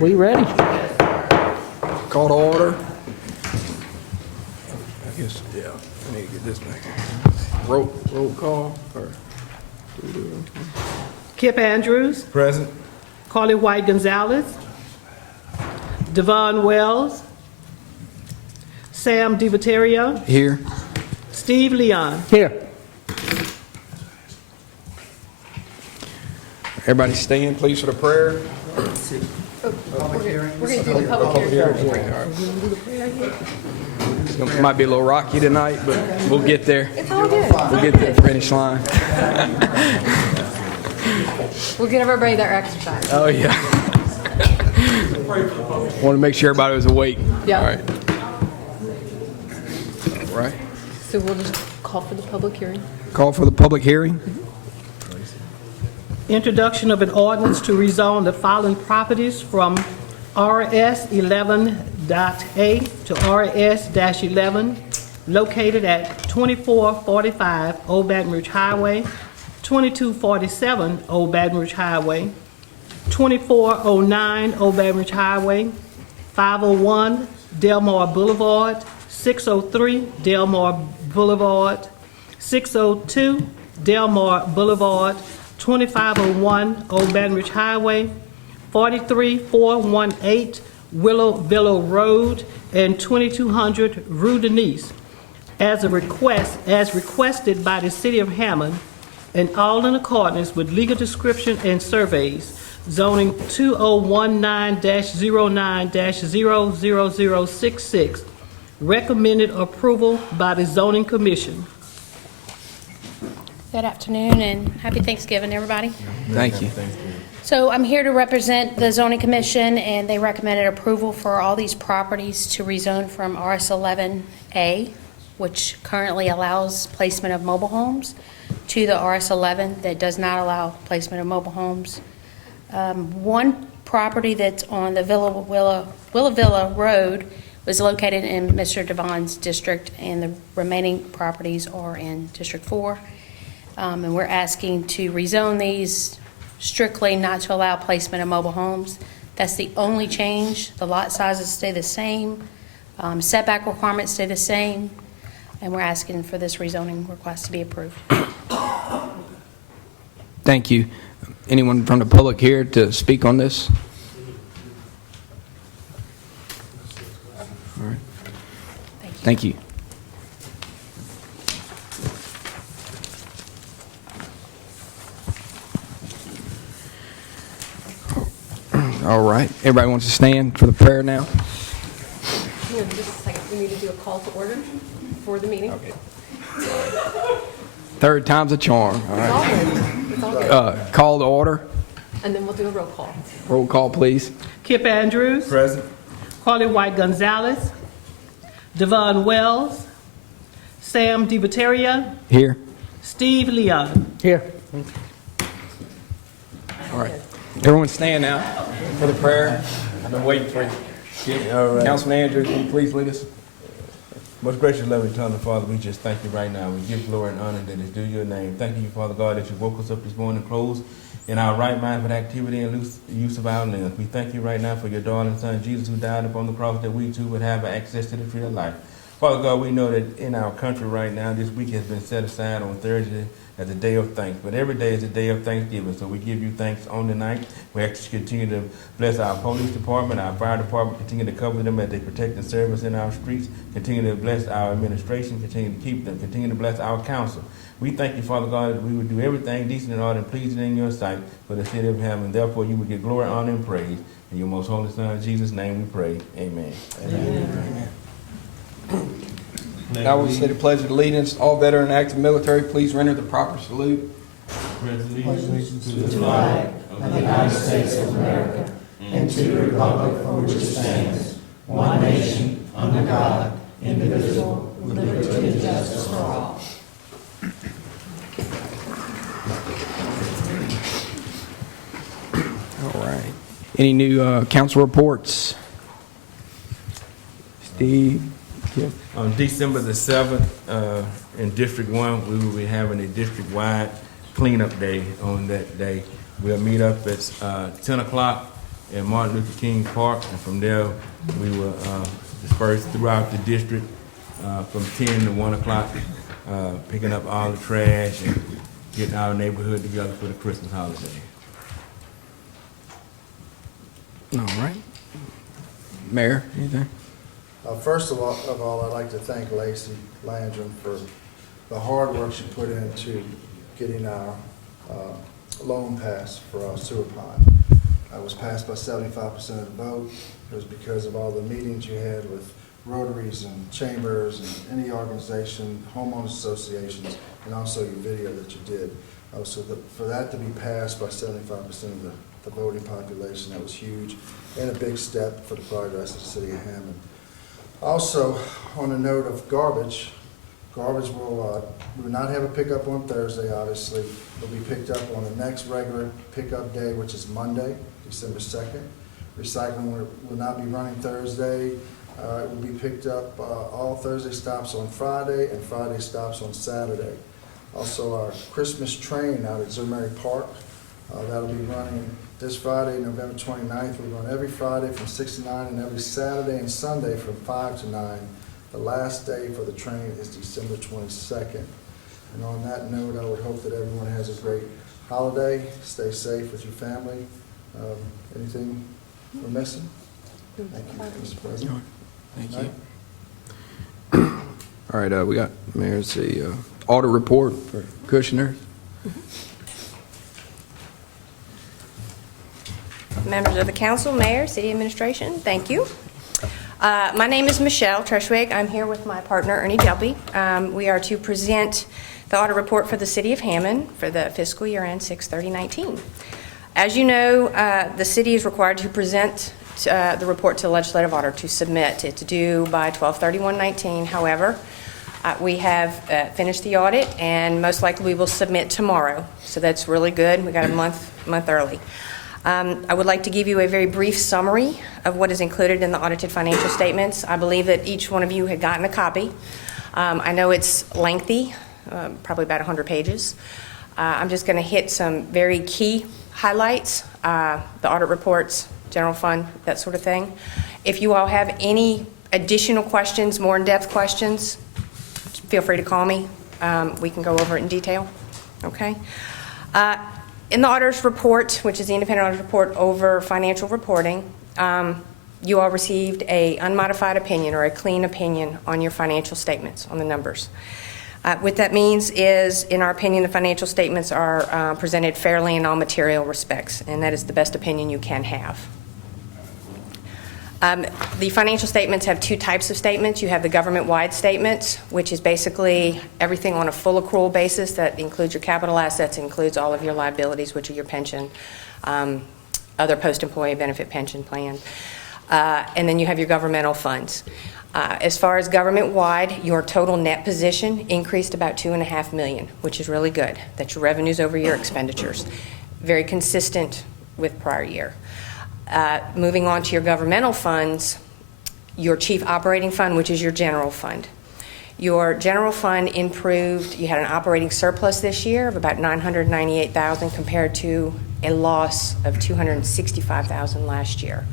We ready? Call to order. I guess, yeah, I need to get this back. Roll call. Kip Andrews, Present. Carly White Gonzalez, Devon Wells, Sam DiViterio, Here. Steve Leon. Here. Everybody stand, please, for the prayer. We're going to do the public hearing. It might be a little rocky tonight, but we'll get there. It's all good. We'll get to the finish line. We'll give everybody their exercise. Oh, yeah. Want to make sure everybody was awake. Yeah. All right. All right. So we'll just call for the public hearing. Call for the public hearing. Introduction of an ordinance to rezone the following properties from RS 11.A to RS-11 located at 2445 Old Baton Rouge Highway, 2247 Old Baton Rouge Highway, 2409 Old Baton Rouge Highway, 501 Delmar Boulevard, 603 Delmar Boulevard, 602 Delmar Boulevard, 2501 Old Baton Rouge Highway, 43418 Willow Villa Road, and 2200 Rue Denise, as requested by the City of Hammond, and all in accordance with legal description and surveys, zoning 2019-09-00066, recommended approval by the Zoning Commission. Good afternoon and happy Thanksgiving, everybody. Thank you. So I'm here to represent the Zoning Commission, and they recommended approval for all these properties to rezone from RS11A, which currently allows placement of mobile homes, to the RS11 that does not allow placement of mobile homes. One property that's on the Villa Road was located in Mr. Devon's district, and the remaining properties are in District 4. And we're asking to rezone these strictly not to allow placement of mobile homes. That's the only change. The lot sizes stay the same. Setback requirements stay the same. And we're asking for this rezoning request to be approved. Thank you. Anyone from the public here to speak on this? All right. Thank you. All right. Everybody wants to stand for the prayer now? Hang on just a second. We need to do a call to order for the meeting. Okay. Third time's a charm. All It's all right. good. It's all good. Call to order. And then we'll do a roll call. Roll call, please. Kip Andrews, Present. Carly White Gonzalez, Devon Wells, Sam DiViterio, Here. Steve Leon. Here. All right. Everyone stand now for the prayer. I've been waiting for you. All right. Councilman Andrews, can you please lead us? Most gracious, loving Eternal Father, we just thank you right now. We give glory and honor that is due your name. Thank you, Father God, that you woke us up this morning clothed in our right mind with activity and use of our limbs. We thank you right now for your darling Son, Jesus, who died upon the cross that we too would have access to the tree of life. Father God, we know that in our country right now, this week has been set aside on Thursday as a day of thanks. But every day is a day of thanksgiving. So we give you thanks on the night. We actually continue to bless our police department, our fire department, continue to cover them as they protect and serve us in our streets, continue to bless our administration, continue to keep them, continue to bless our council. We thank you, Father God, that we would do everything decent and order and pleasing in your sight for the city of heaven. Therefore, you would get glory, honor, and praise. In your most holy Son, Jesus' name we pray. Amen. Amen. Now we say the pledge of allegiance. All veteran and active military, please render the proper salute. Pledge allegiance to the flag of the United States of America and to the republic for which it stands, one nation, under God, indivisible, with liberty and justice for all. All right. Any new council reports? Steve? Yep. On December the 7th, in District 1, we will be having a district-wide cleanup day on that day. We'll meet up at 10 o'clock at Martin Luther King Park, and from there, we will disperse throughout the district from 10 to 1 o'clock, picking up all the trash and getting our neighborhood together for the Christmas holiday. All right. Mayor, anything? First of all, I'd like to thank Lacey Landrum for the hard work she put into getting our loan passed for our sewer pond. It was passed by 75% of the vote. It was because of all the meetings you had with Rotaries and chambers and any organization, homeowners associations, and also your video that you did. For that to be passed by 75% of the voting population, that was huge and a big step for the progress of the city of Hammond. Also, on the note of garbage will not have a pickup on Thursday, obviously. It'll be picked up on the next regular pickup day, which is Monday, December 2nd. Recycling will not be running Thursday. It will be picked up, all Thursday stops on Friday and Friday stops on Saturday. Also, our Christmas train out at Zumari Park, that'll be running this Friday, November 29th. We run every Friday from 6 to 9 and every Saturday and Sunday from 5 to 9. The last day for the train is December 22nd. And on that note, I would hope that everyone has a great holiday. Stay safe with your family. Anything we're missing? Thank you, Mr. President. Thank you. All right, we got Mayor's audit report for Kushner. Members of the council, mayor, city administration, thank you. My name is Michelle Treshwig. I'm here with my partner, Ernie Delby. We are to present the audit report for the city of Hammond for the fiscal year end 6/30/19. As you know, the city is required to present the report to the legislative auditor to submit. It's due by 12/31/19. However, we have finished the audit, and most likely we will submit tomorrow. So that's really good. We got a month early. I would like to give you a very brief summary of what is included in the audited financial statements. I believe that each one of you had gotten a copy. I know it's lengthy, probably about 100 pages. I'm just going to hit some very key highlights, the audit reports, general fund, that sort of thing. If you all have any additional questions, more in-depth questions, feel free to call me. We can go over it in detail. Okay? In the auditor's report, which is the independent auditor's report over financial reporting, you all received an unmodified opinion or a clean opinion on your financial statements, on the numbers. What that means is, in our opinion, the financial statements are presented fairly in all material respects, and that is the best opinion you can have. The financial statements have two types of statements. You have the government-wide statements, which is basically everything on a full accrual basis. That includes your capital assets, includes all of your liabilities, which are your pension, other post-employee benefit pension plan. And then you have your governmental funds. As far as government-wide, your total net position increased about $2.5 million, which is really good. That's your revenues over your expenditures. Very consistent with prior year. Moving on to your governmental funds, your chief operating fund, which is your general fund. Your general fund improved. You had an operating surplus this year of about $998,000 compared to a loss of $265,000 last year.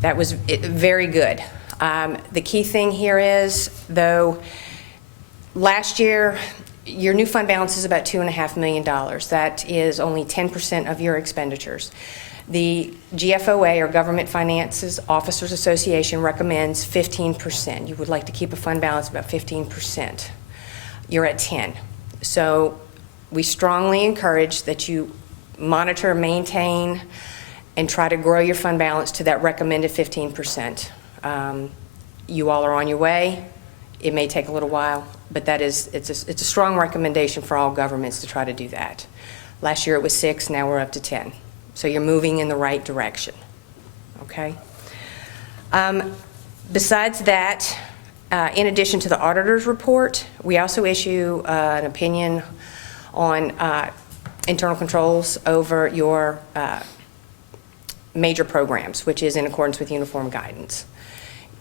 That was very good. The key thing here is, though, last year, your new fund balance is about $2.5 million. That is only 10% of your expenditures. The GFOA, or Government Finances Officers Association, recommends 15%. You would like to keep a fund balance about 15%. You're at 10. So we strongly encourage that you monitor, maintain, and try to grow your fund balance to that recommended 15%. You all are on your way. It may take a little while, but it's a strong recommendation for all governments to try to do that. Last year it was 6, now we're up to 10. So you're moving in the right direction, okay? Besides that, in addition to the auditor's report, we also issue an opinion on internal controls over your major programs, which is in accordance with uniform guidance.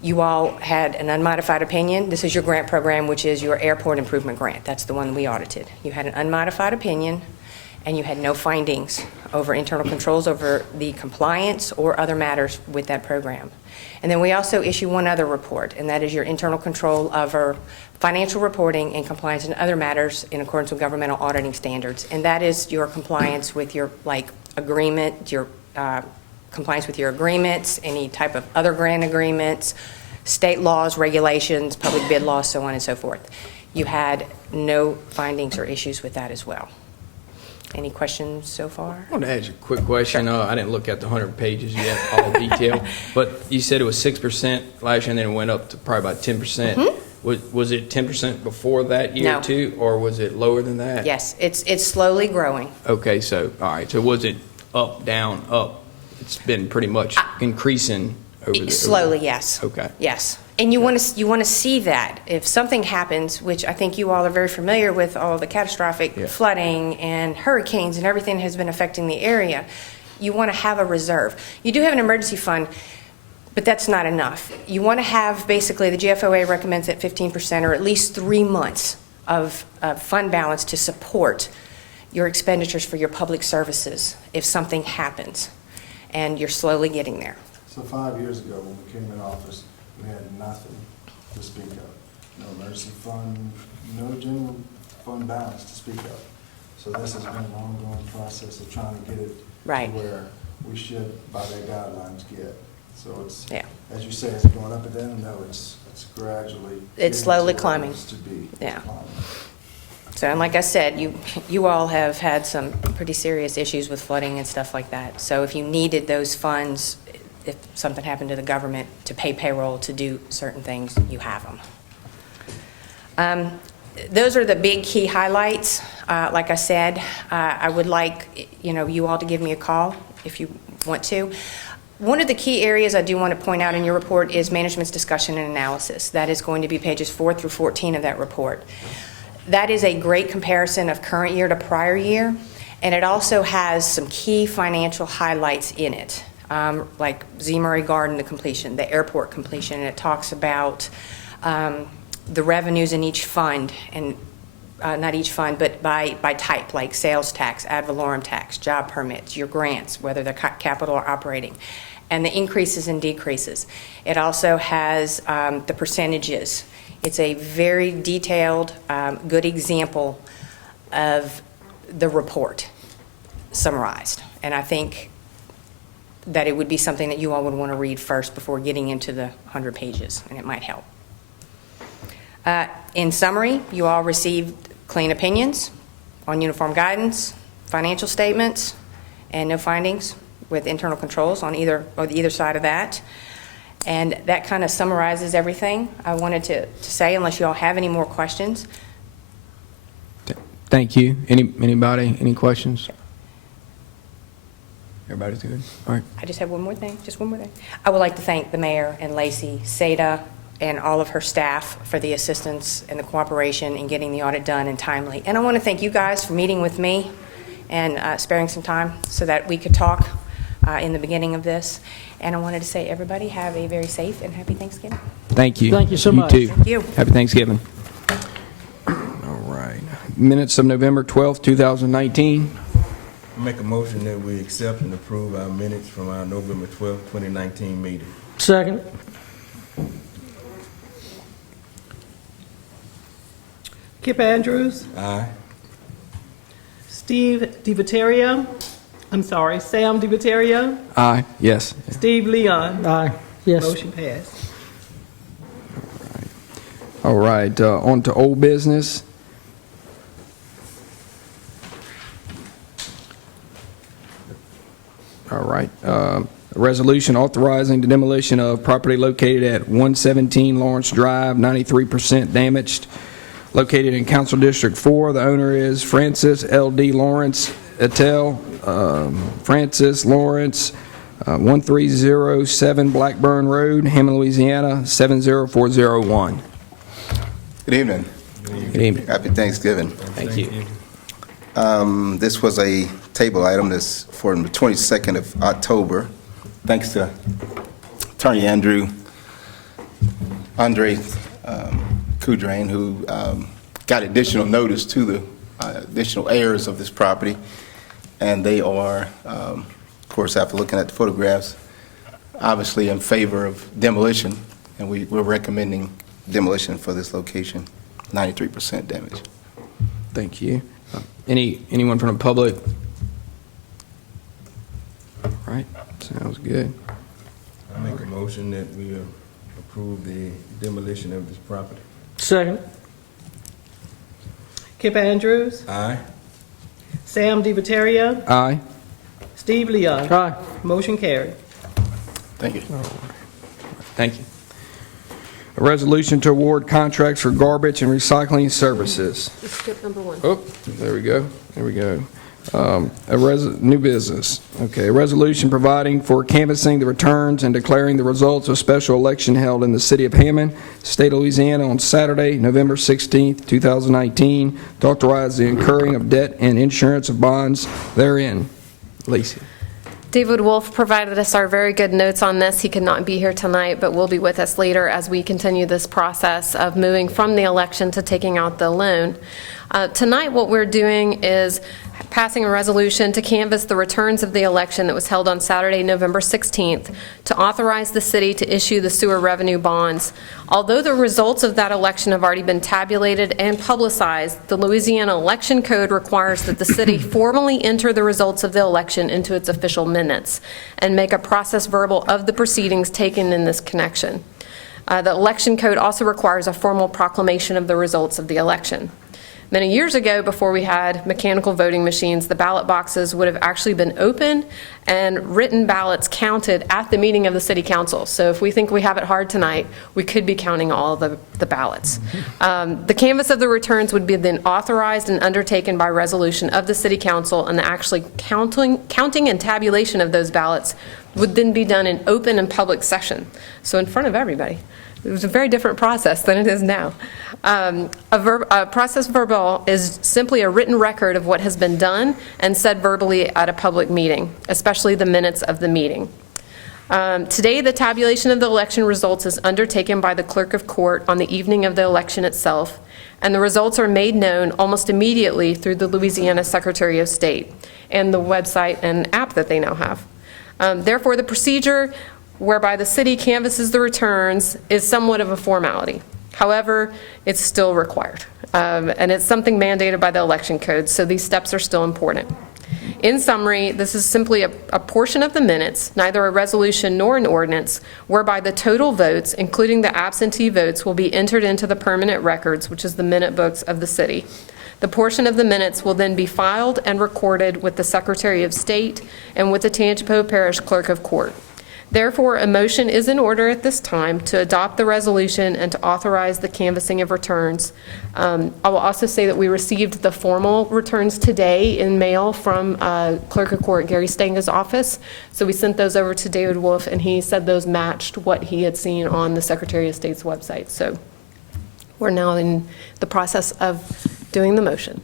You all had an unmodified opinion. This is your grant program, which is your airport improvement grant. That's the one we audited. You had an unmodified opinion, and you had no findings over internal controls over the compliance or other matters with that program. And then we also issue one other report, and that is your internal control over financial reporting and compliance and other matters in accordance with governmental auditing standards. And that is your compliance with your agreement, your compliance with your agreements, any type of other grant agreements, state laws, regulations, public bid laws, so on and so forth. You had no findings or issues with that as well. Any questions so far? I want to ask you a quick question. I didn't look at the 100 pages yet, all detail, but you said it was 6% last year, and then it went up to probably about 10%. Was it 10% before that year No. too, or was it lower than that? Yes, it's slowly growing. Okay, so, all right, so was it up, down, up? It's been pretty much increasing over the... Slowly, yes. Okay. Yes. And you want to see that. If something happens, which I think you all are very familiar with, all the catastrophic flooding and hurricanes and everything that has been affecting the area, you want to have a reserve. You do have an emergency fund, but that's not enough. You want to have, basically, the GFOA recommends that 15% or at least 3 months of fund balance to support your expenditures for your public services if something happens. And you're slowly getting there. So 5 years ago, when we came in office, we had nothing to speak of. No emergency fund, no general fund balance to speak of. So this has been an ongoing process of trying to get it Right. to where we should, by their guidelines, get. So it's, Yeah. as you say, it's going up and down. No, it's gradually. It's getting slowly to where it climbing. needs to be. Yeah. Climbing. So, and like I said, you all have had some pretty serious issues with flooding and stuff like that. So if you needed those funds, if something happened to the government, to pay payroll, to do certain things, you have them. Those are the big key highlights. Like I said, I would like, you all to give me a call if you want to. One of the key areas I do want to point out in your report is management's discussion and analysis. That is going to be pages 4 through 14 of that report. That is a great comparison of current year to prior year, and it also has some key financial highlights in it, like Z. Murray Garden, the completion, the airport completion, and it talks about the revenues in each fund, and not each fund, but by type, like sales tax, ad valorem tax, job permits, your grants, whether they're capital or operating, and the increases and decreases. It also has the percentages. It's a very detailed, good example of the report summarized. And I think that it would be something that you all would want to read first before getting into the 100 pages, and it might help. In summary, you all received clean opinions on uniform guidance, financial statements, and no findings with internal controls on either side of that. And that kind of summarizes everything I wanted to say, unless you all have any more questions. Thank you. Anybody, any questions? Everybody's good? All right. I just have one more thing, I would like to thank the mayor and Lacey, Seda, and all of her staff for the assistance and the cooperation in getting the audit done and timely. And I want to thank you guys for meeting with me and sparing some time so that we could talk in the beginning of this. And I wanted to say, everybody, have a very safe and happy Thanksgiving. Thank you. Thank you so much. You too. Thank you. Happy Thanksgiving. All right. Minutes of November 12th, 2019. I make a motion that we accept and approve our minutes from our November 12th, 2019 meeting. Second. Kip Andrews, Aye. Sam DiViterio, Aye. Yes. Steve Leon. Aye. Yes. Motion passed. All right. On to old business. All right. A resolution authorizing the demolition of property located at 117 Lawrence Drive, 93% damaged, located in Council District 4. The owner is Francis L.D. Lawrence Etel, Francis Lawrence, 1307 Blackburn Road, Hammond, Louisiana, 70401. Good evening. Good evening. Happy Thanksgiving. Thank you. This was a table item that's for the 22nd of October. Thanks to Attorney Andre Coudrain, who got additional notice to the additional heirs of this property. and they are, of course, after looking at the photographs, obviously in favor of demolition, and we're recommending demolition for this location, 93% damage. Thank you. Anyone from the public? All right, sounds good. I make a motion that we approve the demolition of this property. Second. Kip Andrews, Aye. Sam DiViterio, Aye. Steve Leon. Aye. Motion carried. Thank you. Thank you. A resolution to award contracts for garbage and recycling services. Skip number 1. Oh, there we go. There we go. New business. Okay, a resolution providing for canvassing the returns and declaring the results of special election held in the city of Hammond, state of Louisiana, on Saturday, November 16th, 2019, to authorize the incurring of debt and insurance of bonds therein. Lacey. David Wolf provided us our very good notes on this. He could not be here tonight, but will be with us later as we continue this process of moving from the election to taking out the loan. Tonight, what we're doing is passing a resolution to canvass the returns of the election that was held on Saturday, November 16th, to authorize the city to issue the sewer revenue bonds. Although the results of that election have already been tabulated and publicized, the Louisiana Election Code requires that the city formally enter the results of the election into its official minutes and make a process verbal of the proceedings taken in this connection. The Election Code also requires a formal proclamation of the results of the election. Many years ago, before we had mechanical voting machines, the ballot boxes would have actually been opened and written ballots counted at the meeting of the city council. So if we think we have it hard tonight, we could be counting all the ballots. The canvass of the returns would be then authorized and undertaken by resolution of the city council, and the actually counting and tabulation of those ballots would then be done in open and public session, so in front of everybody. It was a very different process than it is now. A process verbal is simply a written record of what has been done and said verbally at a public meeting, especially the minutes of the meeting. Today, the tabulation of the election results is undertaken by the clerk of court on the evening of the election itself, and the results are made known almost immediately through the Louisiana Secretary of State and the website and app that they now have. Therefore, the procedure whereby the city canvasses the returns is somewhat of a formality. However, it's still required, and it's something mandated by the election code, so these steps are still important. In summary, this is simply a portion of the minutes, neither a resolution nor an ordinance, whereby the total votes, including the absentee votes, will be entered into the permanent records, which is the minute books of the city. The portion of the minutes will then be filed and recorded with the Secretary of State and with the Tangipahoa Parish Clerk of Court. Therefore, a motion is in order at this time to adopt the resolution and to authorize the canvassing of returns. I will also say that we received the formal returns today in mail from Clerk of Court Gary Stanga's office. So we sent those over to David Wolf, and he said those matched what he had seen on the Secretary of State's website. So we're now in the process of doing the motion.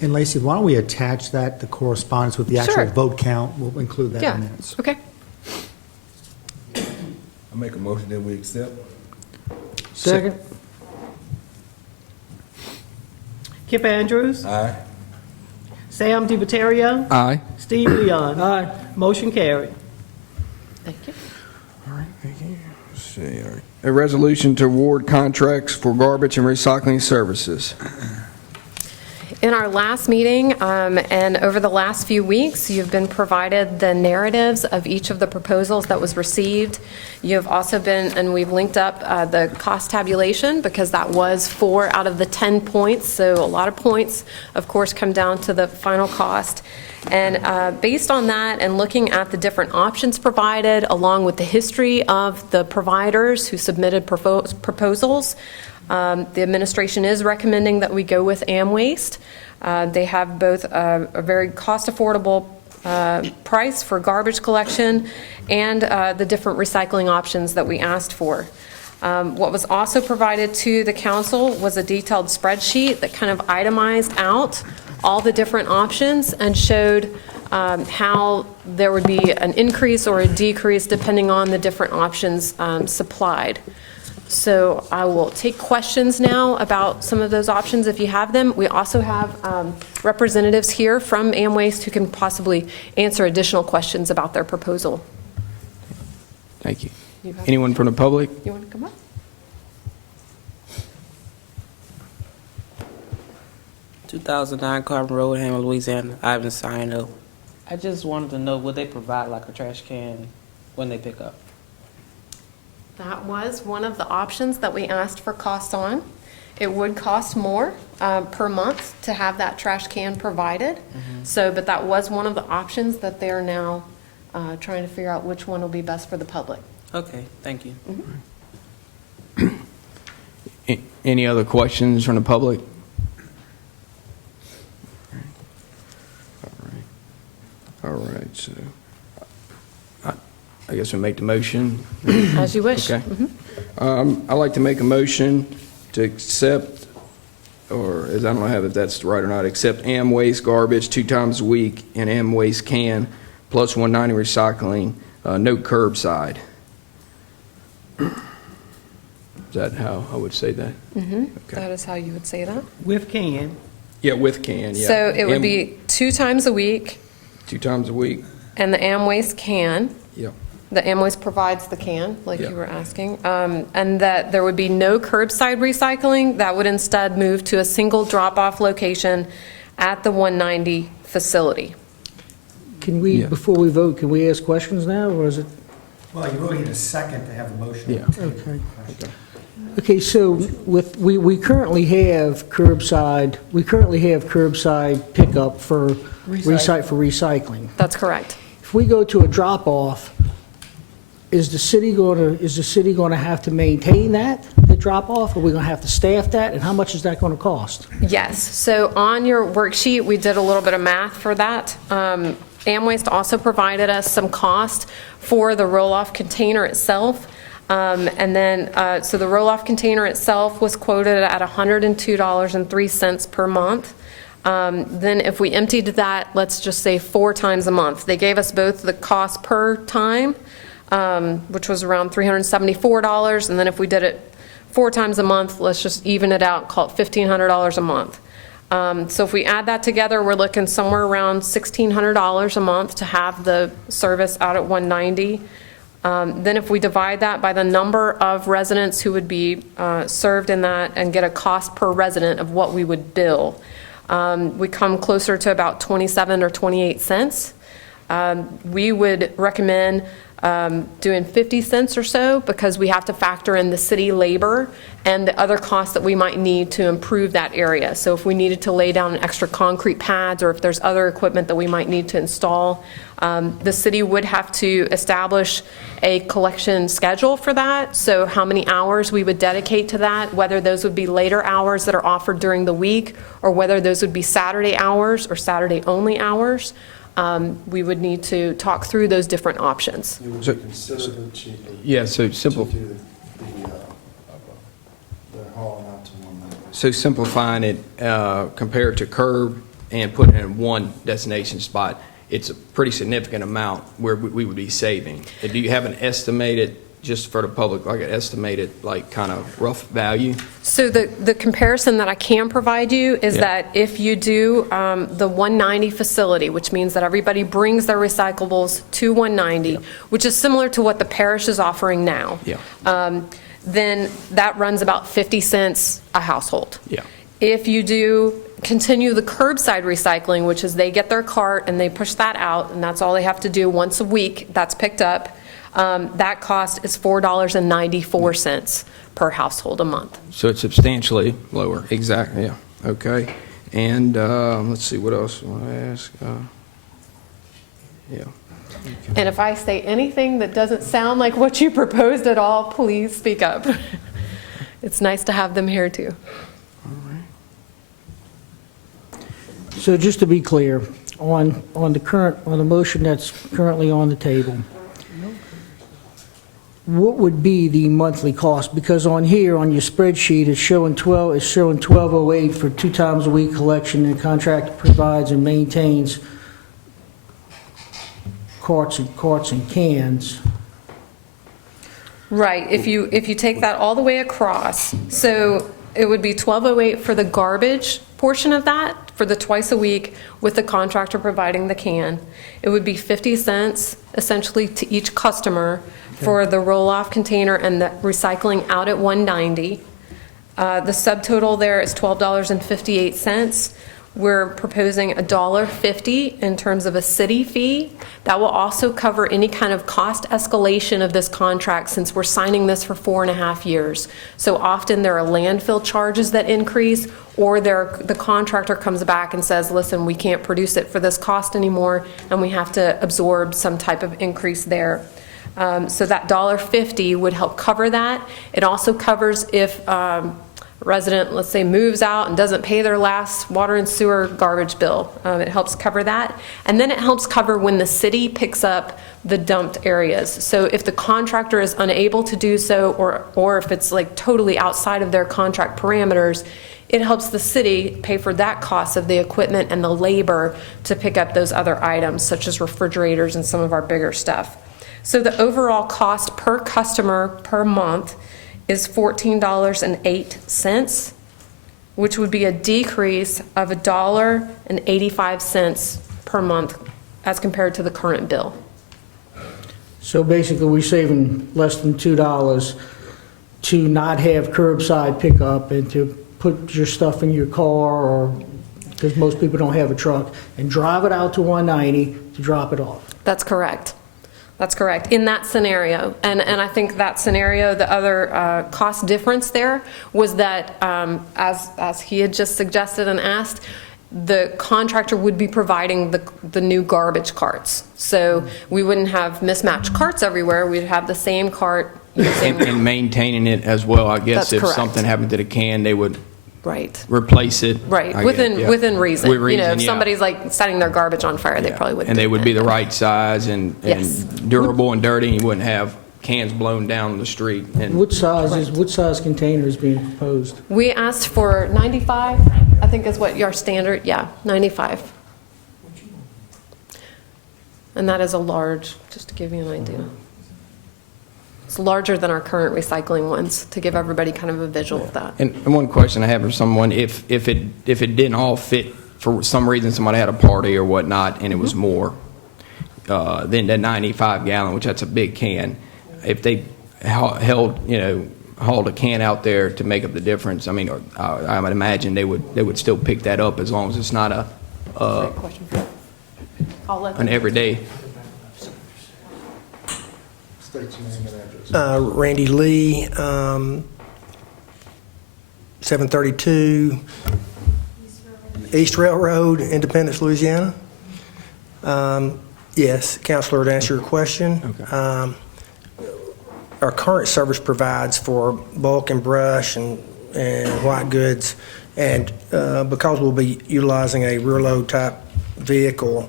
And Lacey, why don't we attach that, the correspondence with the actual Sure. vote count? We'll include that Yeah. in minutes. Okay. I make a motion that we accept. Second. Kip Andrews, Aye. Sam DiViterio, Aye. Steve Leon. Aye. Motion carried. Thank you. Let's see. All right. A resolution to award contracts for garbage and recycling services. In our last meeting and over the last few weeks, you've been provided the narratives of each of the proposals that was received. You have also been, and we've linked up the cost tabulation because that was 4 out of the 10 points. So a lot of points, of course, come down to the final cost. And based on that and looking at the different options provided, along with the history of the providers who submitted proposals, the administration is recommending that we go with AmWaste. They have both a very cost-affordable price for garbage collection and the different recycling options that we asked for. What was also provided to the council was a detailed spreadsheet that kind of itemized out all the different options and showed how there would be an increase or a decrease depending on the different options supplied. So I will take questions now about some of those options if you have them. We also have representatives here from AmWaste who can possibly answer additional questions about their proposal. Thank you. You have- Anyone from the public? You want to come up? (2009) Carbon Road, Hammond, Louisiana. Ivan Sino. I just wanted to know, would they provide like a trash can when they pick up? That was one of the options that we asked for costs on. It would cost more per month to have that trash can provided. So, but that was one of the options that they're now trying to figure out which one will be best for the public. Okay, thank you. Any other questions from the public? All right, so I guess we make the motion. As you wish. Okay. I'd like to make a motion to accept, or as I don't know if that's right or not, accept AmWaste garbage 2 times a week and AmWaste can plus 190 recycling, no curbside. Is that how I would say that? Okay. That is how you would say that. With can. Yeah, with can, yeah. So it would be 2 times a week, 2 times a week, and the AmWaste can. yeah. The AmWaste provides the can, like Yeah. you were asking, and that there would be no curbside recycling. That would instead move to a single drop-off location at the 190 facility. Can we, Yeah. before we vote, can we ask questions now, or is it? Well, you really need a second to have a motion. Yeah. Okay. Okay, so we currently have curbside pickup for recycling. That's correct. If we go to a drop-off, is the city going to have to maintain the drop-off? Are we going to have to staff that, and how much is that going to cost? Yes, so on your worksheet, we did a little bit of math for that. AmWaste also provided us some cost for the roll-off container itself. And then, so the roll-off container itself was quoted at $102.03 per month. Then if we emptied that, let's just say 4 times a month, they gave us both the cost per time, which was around $374, and then if we did it 4 times a month, let's just even it out, call it $1,500 a month. So if we add that together, we're looking somewhere around $1,600 a month to have the service out at 190. Then if we divide that by the number of residents who would be served in that and get a cost per resident of what we would bill, we come closer to about 27 or 28 cents. We would recommend doing 50 cents or so because we have to factor in the city labor and the other costs that we might need to improve that area. So if we needed to lay down extra concrete pads or if there's other equipment that we might need to install, the city would have to establish a collection schedule for that. So how many hours we would dedicate to that, whether those would be later hours that are offered during the week or whether those would be Saturday hours or Saturday only hours. We would need to talk through those different options. You would So- consider the cheaper Yeah, so to simple. do the hauling out to one another. So simplifying it, compared to curb and putting it in one destination spot, it's a pretty significant amount where we would be saving. And do you have an estimated, just for the public, like an estimated, like kind of rough value? So the comparison that I can provide you is Yeah. that if you do the 190 facility, which means that everybody brings their recyclables to 190, which is similar to what the parish is offering now. Yeah. Then that runs about 50 cents a household. Yeah. If you do continue the curbside recycling, which is they get their cart and they push that out, and that's all they have to do once a week, that's picked up, that cost is $4.94 per household a month. So it's substantially lower, exactly, yeah, okay. And let's see, what else I want to ask? Yeah. And if I say anything that doesn't sound like what you proposed at all, please speak up. It's nice to have them here too. So just to be clear, on the motion that's currently on the table, what would be the monthly cost? Because on here, on your spreadsheet, it's showing 1208 for 2 times a week collection, and contractor provides and maintains carts and cans. Right, if you take that all the way across, so it would be $12.08 for the garbage portion of that, for the twice a week with the contractor providing the can. It would be 50 cents essentially to each customer for the roll-off container and the recycling out at $1.90. The subtotal there is $12.58. We're proposing $1.50 in terms of a city fee. That will also cover any kind of cost escalation of this contract since we're signing this for 4.5 years. So often there are landfill charges that increase, or the contractor comes back and says, listen, we can't produce it for this cost anymore, and we have to absorb some type of increase there. So that $1.50 would help cover that. It also covers if resident, let's say, moves out and doesn't pay their last water and sewer garbage bill. It helps cover that. And then it helps cover when the city picks up the dumped areas. So if the contractor is unable to do so, or if it's like totally outside of their contract parameters, it helps the city pay for that cost of the equipment and the labor to pick up those other items, such as refrigerators and some of our bigger stuff. So the overall cost per customer per month is $14.08, which would be a decrease of $1.85 per month as compared to the current bill. So basically, we're saving less than $2 to not have curbside pickup and to put your stuff in your car, or because most people don't have a truck, and drive it out to 190 to drop it off. That's correct. That's correct, in that scenario. And I think that scenario, the other cost difference there was that, as he had just suggested and asked, the contractor would be providing the new garbage carts. So we wouldn't have mismatched carts everywhere. We'd have the same cart using... And maintaining it as well, I guess. That's If correct. something happened to the can, they would Right. replace it. Right, I within guess, yeah. within reason. With reason, if yeah. somebody's like setting their garbage on fire, they Yeah. probably wouldn't. And they do would that. be the right size and Yes. durable and dirty, and you wouldn't have cans blown down the street. And What size container is being proposed? We asked for 95, I think is what your standard, yeah, 95. And that is a large, just to give you an idea. It's larger than our current recycling ones, to give everybody kind of a visual of that. And one question I have for someone, if it didn't all fit, for some reason somebody had a party or whatnot, and it was more than that 95-gallon, which that's a big can, if they hauled a can out there to make up the difference, I mean, I would imagine they would still pick that up as long as it's not Great question. I'll let an everyday. State your name and address. Randy Lee, 732 East Railroad, Independence, Louisiana. Yes, Counselor, to answer your question. Okay. Our current service provides for bulk and brush and white goods, and because we'll be utilizing a rear load type vehicle,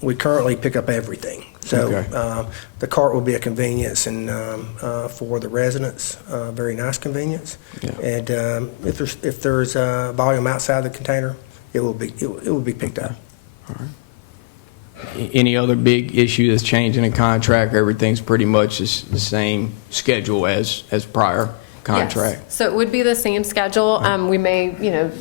we currently pick up everything. So Okay. the cart will be a convenience and for the residents, very nice convenience. Yeah. And if there's volume outside the container, it will be picked up. Any other big issue that's changing in contract? Everything's pretty much the same schedule as prior contract? Yes. So it would be the same schedule. We may,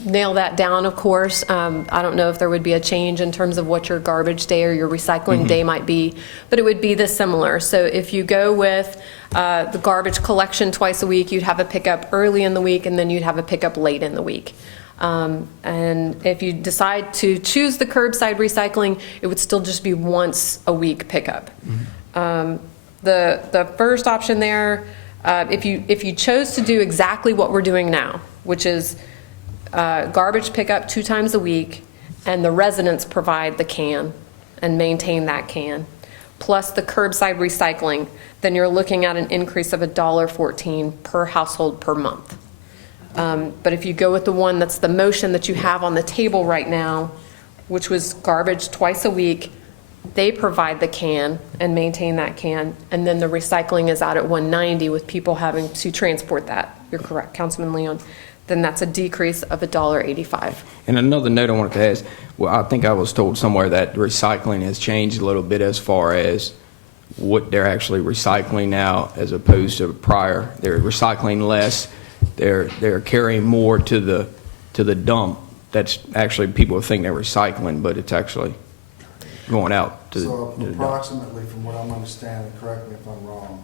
nail that down, of course. I don't know if there would be a change in terms of what your garbage day or your recycling day might be, but it would be the similar. So if you go with the garbage collection twice a week, you'd have a pickup early in the week, and then you'd have a pickup late in the week. And if you decide to choose the curbside recycling, it would still just be once a week pickup. The first option there, if you chose to do exactly what we're doing now, which is garbage pickup 2 times a week, and the residents provide the can and maintain that can, plus the curbside recycling, then you're looking at an increase of $1.14 per household per month. But if you go with the one that's the motion that you have on the table right now, which was garbage twice a week, they provide the can and maintain that can, and then the recycling is out at $1.90 with people having to transport that. You're correct, Councilman Leon. Then that's a decrease of $1.85. And another note I wanted to ask, well, I think I was told somewhere that recycling has changed a little bit as far as what they're actually recycling now as opposed to prior. They're recycling less. They're carrying more to the dump. That's actually, people think they're recycling, but it's actually going out to So the dump. approximately, from what I'm understanding, correct me if I'm wrong,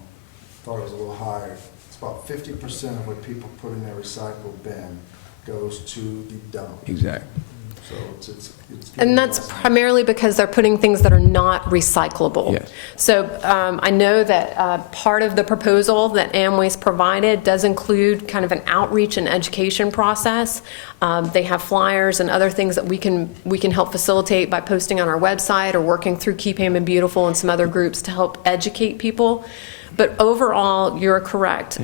thought it was a little higher. It's about 50% of what people put in their recycle bin goes to the dump. Exactly. So it's And that's primarily because they're putting things that are not recyclable. Yes. So I know that part of the proposal that Amway's provided does include kind of an outreach and education process. They have flyers and other things that we can help facilitate by posting on our website or working through Keep Hammond Beautiful and some other groups to help educate people. But overall, you're correct.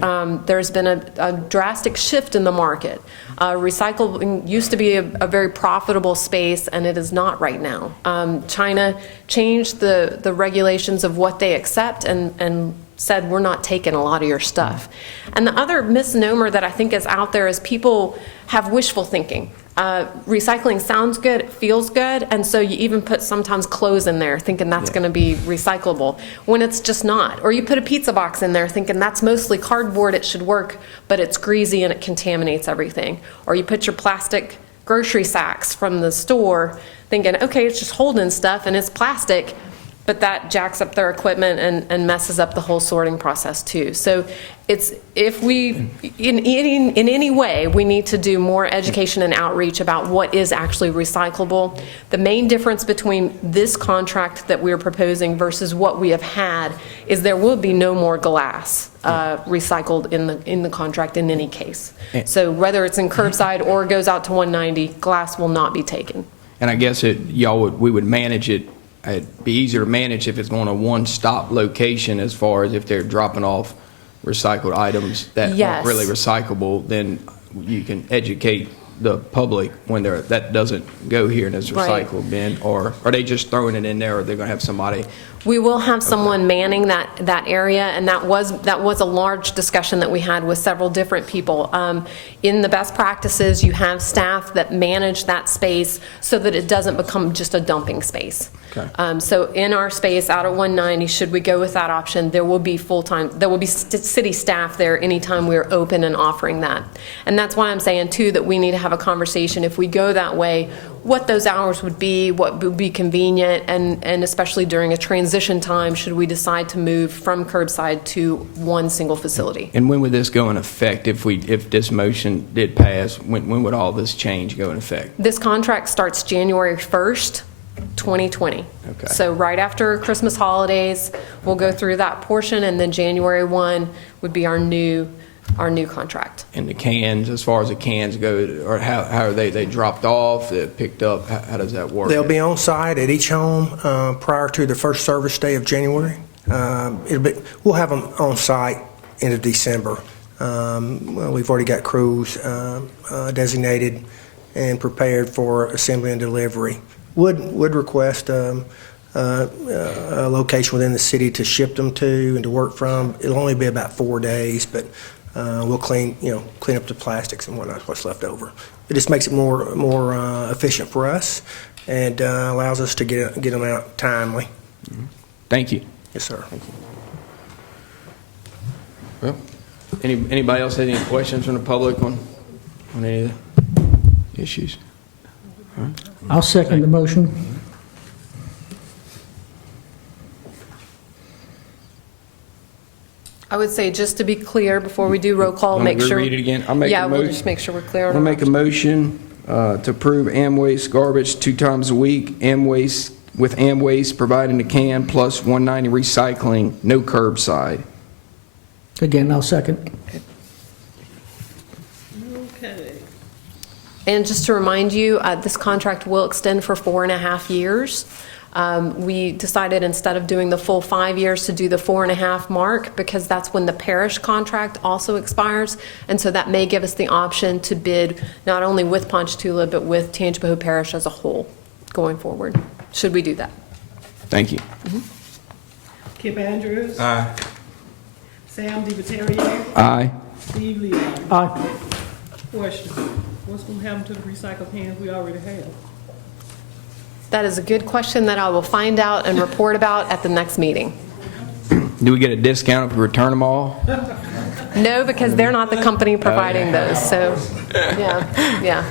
There's been a drastic shift in the market. Recycling used to be a very profitable space, and it is not right now. China changed the regulations of what they accept and said, we're not taking a lot of your stuff. And the other misnomer that I think is out there is people have wishful thinking. Recycling sounds good, it feels good, and so you even put sometimes clothes in there thinking that's going to be recyclable, when it's just not. Or you put a pizza box in there thinking that's mostly cardboard, it should work, but it's greasy and it contaminates everything. Or you put your plastic grocery sacks from the store thinking, okay, it's just holding stuff and it's plastic, but that jacks up their equipment and messes up the whole sorting process too. So it's, if we, in any way, we need to do more education and outreach about what is actually recyclable. The main difference between this contract that we're proposing versus what we have had is there will be no more glass recycled in the contract in any case. So whether it's in curbside or goes out to 190, glass will not be taken. And I guess we would manage it. It'd be easier to manage if it's going to one-stop location as far as if they're dropping off recycled items that aren't really recyclable, then you can educate the public when that doesn't go here in this recycle bin, or are they just throwing it in there, or they're going to have somebody? We will have someone manning that area, and that was a large discussion that we had with several different people. In the best practices, you have staff that manage that space so that it doesn't become just a dumping space. Okay. So in our space out at 190, should we go with that option, there will be city staff there anytime we're open and offering that. And that's why I'm saying too that we need to have a conversation, if we go that way, what those hours would be, what would be convenient, and especially during a transition time, should we decide to move from curbside to one single facility. And when would this go in effect if this motion did pass? When would all this change go in effect? This contract starts January 1st, 2020. Okay. So right after Christmas holidays, we'll go through that portion, and then January 1 would be our new contract. And the cans, as far as the cans go, or how are they dropped off, they're picked up? How does that work? They'll be on site at each home prior to the first service day of January. We'll have them on site into December. We've already got crews designated and prepared for assembly and delivery. Would request a location within the city to ship them to and to work from. It'll only be about 4 days, but we'll clean up the plastics and what's left over. It just makes it more efficient for us and allows us to get them out timely. Thank you. Yes, sir. Thank you. Well, anybody else have any questions from the public on any of the issues? All right. I'll second the motion. I would say, just to be clear, before we do roll call, make sure. Read it again. We'll just make sure we're clear on I'll our make a motion to approve Amway's garbage 2 times a week, Amway's with Amway's providing the can plus 190 recycling, no curbside. Again, I'll second. Okay. And just to remind you, this contract will extend for 4.5 years. We decided instead of doing the full 5 years to do the 4.5 mark, because that's when the parish contract also expires. And so that may give us the option to bid not only with Ponchatoula, but with Tangipahoa Parish as a whole going forward, should we do that. Thank you. Kip Andrews. Aye. Sam DiViterio. Aye. Steve Leon. Aye. Question: what's going to happen to the recycled cans we already have? That is a good question that I will find out and report about at the next meeting. Do we get a discount if we return them all? No, because they're not the company providing those, so, yeah.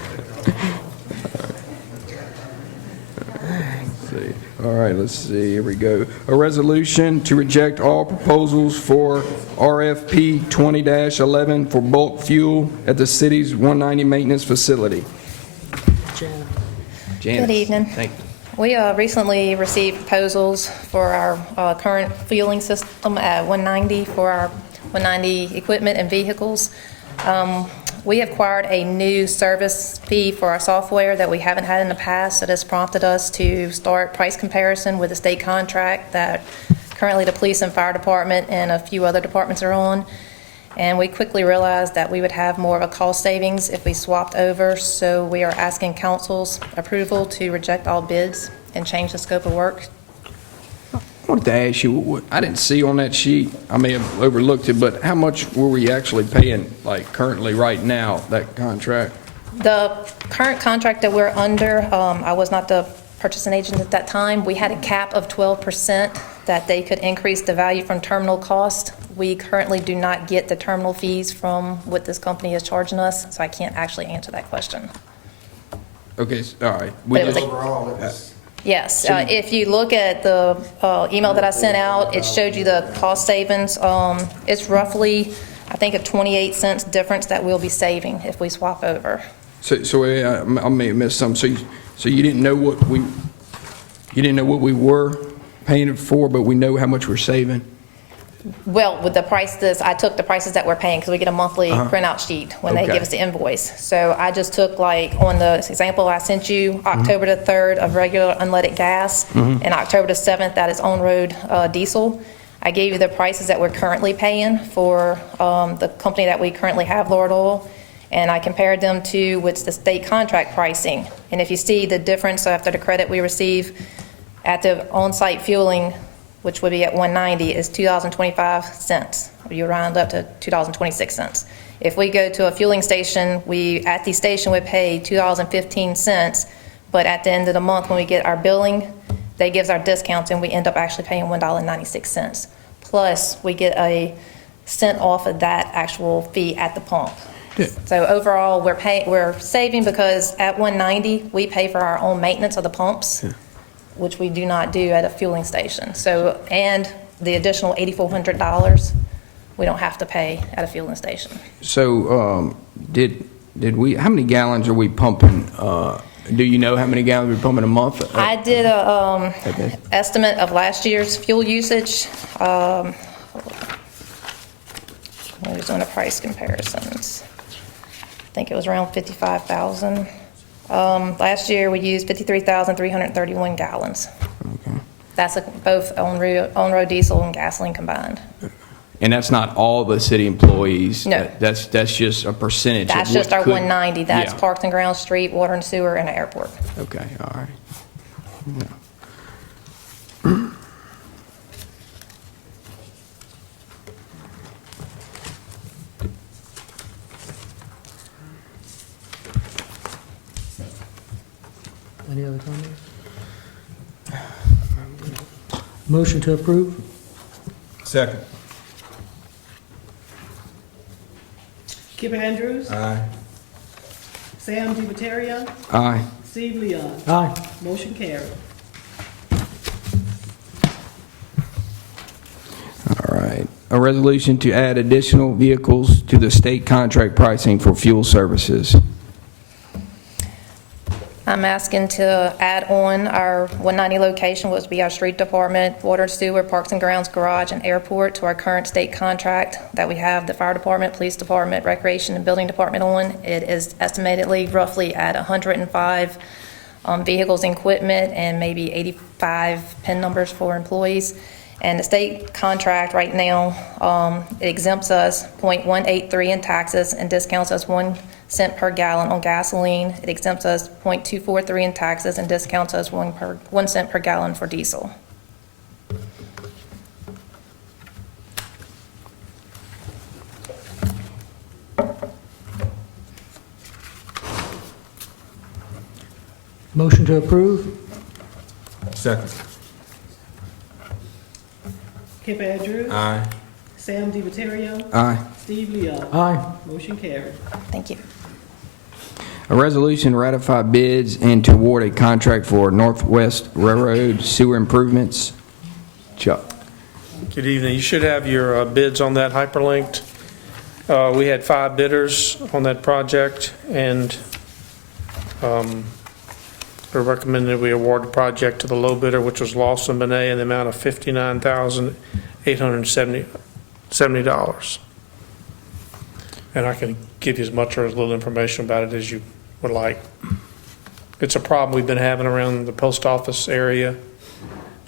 See. All right, let's see, here we go. A resolution to reject all proposals for RFP 20-11 for bulk fuel at the city's 190 maintenance facility. Janice. Good evening. Thank you. We recently received proposals for our current fueling system at 190 for our 190 equipment and vehicles. We have acquired a new service fee for our software that we haven't had in the past. It has prompted us to start price comparison with a state contract that currently the police and fire department and a few other departments are on. And we quickly realized that we would have more of a cost savings if we swapped over, so we are asking council's approval to reject all bids and change the scope of work. I wanted to ask you, I didn't see on that sheet, I may have overlooked it, but how much were we actually paying, like currently right now, that contract? The current contract that we're under, I was not the purchasing agent at that time. We had a cap of 12% that they could increase the value from terminal cost. We currently do not get the terminal fees from what this company is charging us, so I can't actually answer that question. Okay, all right. But it was Overall, it was Yes, if you look at the email that I sent out, it showed you the cost savings. It's roughly, I think, a 28 cents difference that we'll be saving if we swap over. So I may have missed something. So you didn't know what we were paying it for, but we know how much we're saving? Well, with the prices, I took the prices that we're paying because we get a monthly printout sheet when they give us the invoice. So I just took, like, on the example I sent you, October the 3rd of regular unleaded gas, and October the 7th, that is on-road diesel. I gave you the prices that we're currently paying for the company that we currently have, Lord Oil, and I compared them to what's the state contract pricing. And if you see the difference after the credit we receive at the on-site fueling, which would be at 190, is $2.25. You round up to $2.26. If we go to a fueling station, at the station would pay $2.15, but at the end of the month when we get our billing, they gives our discounts and we end up actually paying $1.96. Plus, we get a cent off of that actual fee at the pump. Yeah. So overall, we're saving because at 190, we pay for our own maintenance of the pumps. Yeah. Which we do not do at a fueling station. So, and the additional $8,400 we don't have to pay at a fueling station. So did we, how many gallons are we pumping? Do you know how many gallons we're pumping a month? I did a estimate of last year's fuel usage. I was doing the price comparisons. I think it was around 55,000. Last year, we used 53,331 gallons. Okay. That's both on-road diesel and gasoline combined. And that's not all the city employees? No. That's just a percentage? That's of what just our could- 190. That's Yeah. Parks and Grounds, street, water and sewer, and airport. Okay, all right. Yeah. Any other comments? Motion to approve? Second. Kip Andrews, Aye. Sam DiMateria, Aye. Steve Leon. Aye. Motion carried. All right. A resolution to add additional vehicles to the state contract pricing for fuel services. I'm asking to add on our 190 location, which would be our street department, water and sewer, parks and grounds, garage, and airport, to our current state contract that we have the fire department, police department, recreation, and building department on. It is estimatedly roughly at 105 vehicles and equipment and maybe 85 PIN numbers for employees. And the state contract right now exempts us .183 in taxes and discounts us 1 cent per gallon on gasoline. It exempts us .243 in taxes and discounts us 1 cent per gallon for diesel. Motion to approve? Second. Kip Andrews. Aye. Sam DiViterio. Aye. Steve Leo. Aye. Motion carried. Thank you. A resolution to ratify bids and to award a contract for Northwest Railroad sewer improvements. Chuck. Good evening. You should have your bids on that hyperlinked. We had 5 bidders on that project, and we recommended we award the project to the low bidder, which was Lawson Benet, in the amount of $59,870. And I can give you as much or as little information about it as you would like. It's a problem we've been having around the post office area,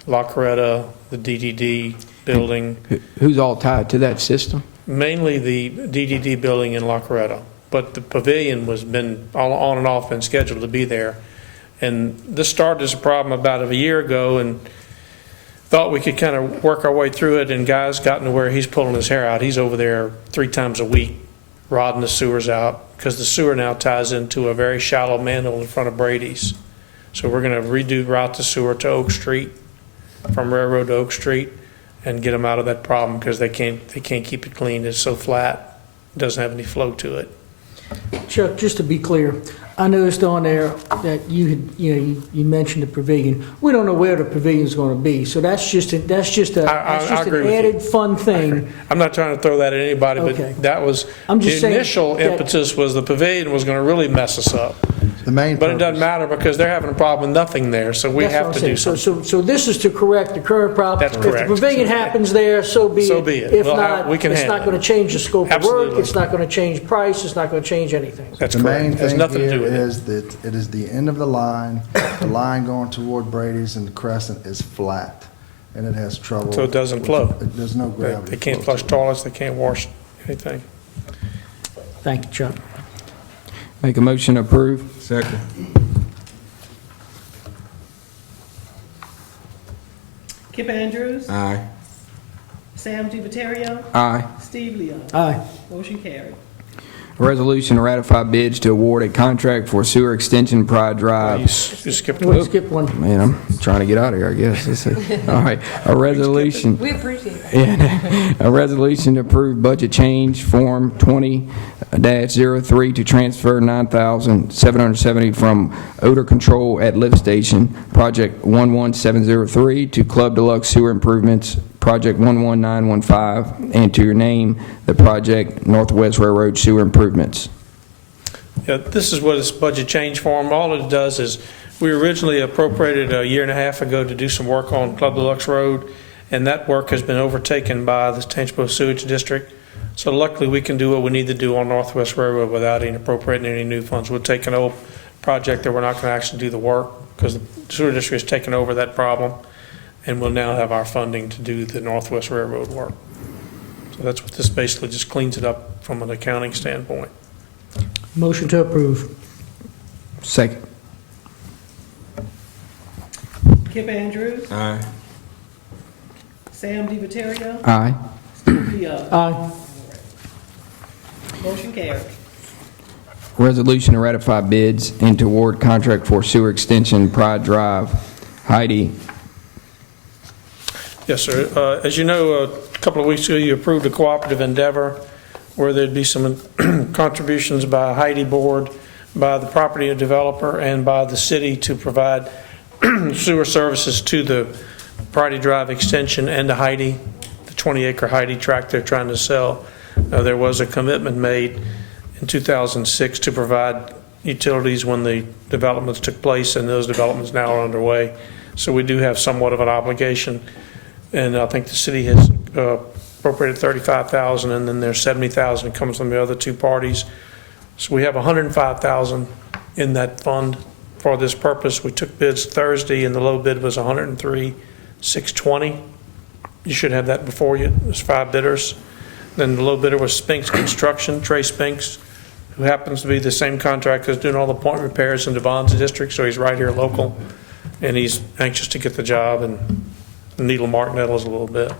La Coretta, the DDD building, Who's all tied to that system? mainly the DDD building in La Coretta. But the pavilion was been on and off, been scheduled to be there. And this started as a problem about a year ago, and thought we could kind of work our way through it, and guys gotten to where he's pulling his hair out. He's over there 3 times a week rodding the sewers out, because the sewer now ties into a very shallow manhole in front of Brady's. So we're going to route the sewer to Oak Street, from Railroad to Oak Street, and get them out of that problem, because they can't keep it clean. It's so flat, it doesn't have any flow to it. Chuck, just to be clear, I noticed on there that you mentioned the pavilion. We don't know where the pavilion's going to be, so that's just an added fun thing. I'm not trying to throw that at anybody, Okay. but that was, I'm just the saying initial that- impetus was the pavilion was going to really mess us up. The main But it purpose. doesn't matter, because they're having a problem with nothing there, so we That's have what to I'm do saying. something. So this is to correct the current problem. That's correct. If the pavilion happens there, so be it. So be it. If We'll not, we can it's handle not going it. to change the scope of work. Absolutely. It's not going to change price. It's not going to change anything. That's The correct. main Has thing nothing to do here with it. is that it is the end of the line going toward Brady's and the Crescent is flat, and it has trouble. So it doesn't flow. There's no They gravity. they can't flow flush to it. toilets, they can't wash anything. Thank you, Chuck. Make a motion to approve. Second. Kip Andrews. Aye. Sam DiViterio. Aye. Steve Leo. Aye. Motion carried. A resolution to ratify bids to award a contract for sewer extension Pride You Drive. skipped We one. skipped one. Man, I'm trying to get out of here, I guess. All right, a resolution. We appreciate that. Yeah, a resolution to approve budget change Form 20-03 to transfer $9,770 from odor control at lift station, Project 11703, to Club Deluxe Sewer Improvements, Project 11915, and to rename the project Northwest Railroad Sewer Improvements. Yeah, this is what this budget change form, all it does is, we originally appropriated a year and a half ago to do some work on Club Deluxe Road, and that work has been overtaken by the Tangipahoa Sewage District. So luckily, we can do what we need to do on Northwest Railroad without any appropriating any new funds. We'll take an old project that we're not going to actually do the work, because the Sewer District has taken over that problem, and we'll now have our funding to do the Northwest Railroad work. So that's what this basically just cleans it up from an accounting standpoint. Motion to approve. Second. Kip Andrews. Aye. Sam DiViterio. Aye. Steve Leo. Aye. Motion carried. Resolution to ratify bids and to award contract for sewer extension Pride Drive. Heidi. Yes, sir. As you know, a couple of weeks ago, you approved a cooperative endeavor where there'd be some contributions by Heidi Board, by the property developer, and by the city to provide sewer services to the Pride Drive extension and to Heidi, the 20-acre Heidi tract they're trying to sell. There was a commitment made in 2006 to provide utilities when the developments took place, and those developments now are underway. So we do have somewhat of an obligation. And I think the city has appropriated $35,000, and then there's $70,000 comes from the other two parties. So we have $105,000 in that fund for this purpose. We took bids Thursday, and the low bid was $103,620. You should have that before you. There's 5 bidders. Then the low bidder was Spinks Construction, Trey Spinks, who happens to be the same contractor that's doing all the point repairs in Devon's district, so he's right here local, and he's anxious to get the job and needle mark nettles a little bit.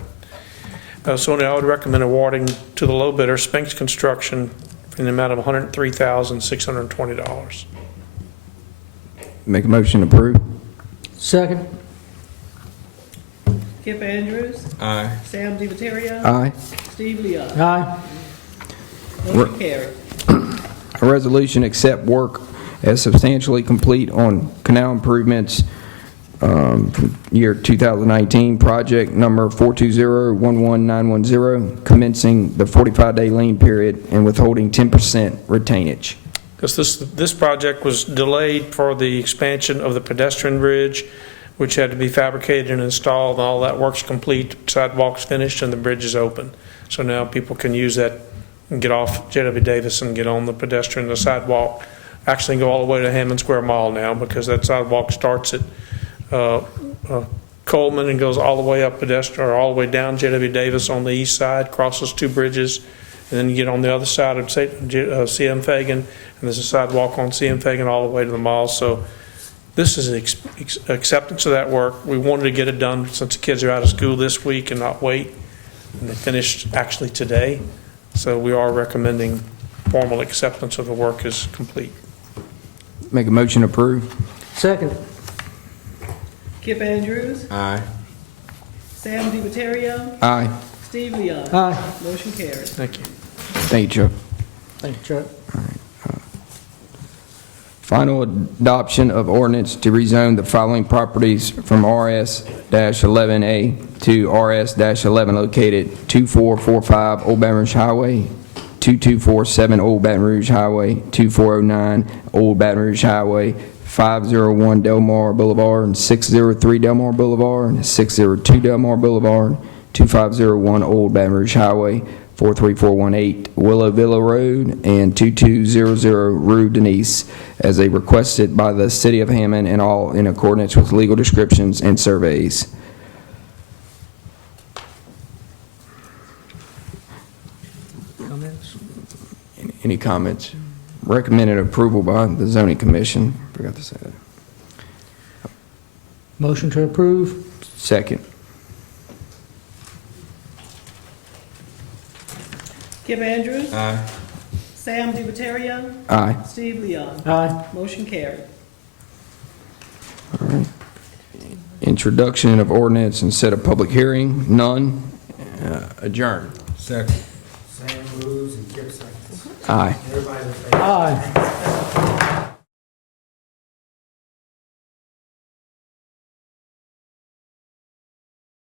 So I would recommend awarding to the low bidder, Spinks Construction, in the amount of $103,620. Make a motion to approve. Second. Kip Andrews, Aye. Sam DiViterio, Aye. Steve Leon. Aye. Motion carried. A resolution accept work as substantially complete on canal improvements from year 2019, project number 420-11910, commencing the 45-day lien period and withholding 10% retainage. Because this project was delayed for the expansion of the pedestrian bridge, which had to be fabricated and installed, and all that work's complete, sidewalk's finished, and the bridge is open. So now people can use that and get off J.W. Davis and get on the pedestrian, the sidewalk, actually go all the way to Hammond Square Mall now, because that sidewalk starts at Coleman and goes all the way up pedestrian, or all the way down J.W. Davis on the east side, crosses two bridges, and then you get on the other side of C.M. Fagan, and there's a sidewalk on C.M. Fagan all the way to the mall. So this is an acceptance of that work. We wanted to get it done since the kids are out of school this week and not wait. And they finished actually today. So we are recommending formal acceptance of the work is complete. Make a motion to approve. Second. Kip Andrews, Aye. Sam DiViterio, Aye. Steve Leon. Aye. Motion carried. Thank you. Thank you, Chuck. Thank you, Chuck. Final adoption of ordinance to rezone the following properties from RS-11A to RS-11 located 2445 Old Baton Rouge Highway, 2247 Old Baton Rouge Highway, 2409 Old Baton Rouge Highway, 501 Delmar Boulevard, and 603 Delmar Boulevard, and 602 Delmar Boulevard, 2501 Old Baton Rouge Highway, 43418 Willow Villa Road, and 2200 Rue Denise, as they requested by the City of Hammond, and all in accordance with legal descriptions and surveys. Comments? Any comments? Recommended approval by the zoning commission. Forgot to say that. Motion to approve? Second. Kip Andrews, Aye. Sam DiViterio, Aye. Steve Leon. Aye. Motion carried. All right. Introduction of ordinance and set a public hearing. None. Adjourn. Second. Sam moves and Kip seconds. Aye. Everybody in favor? Aye.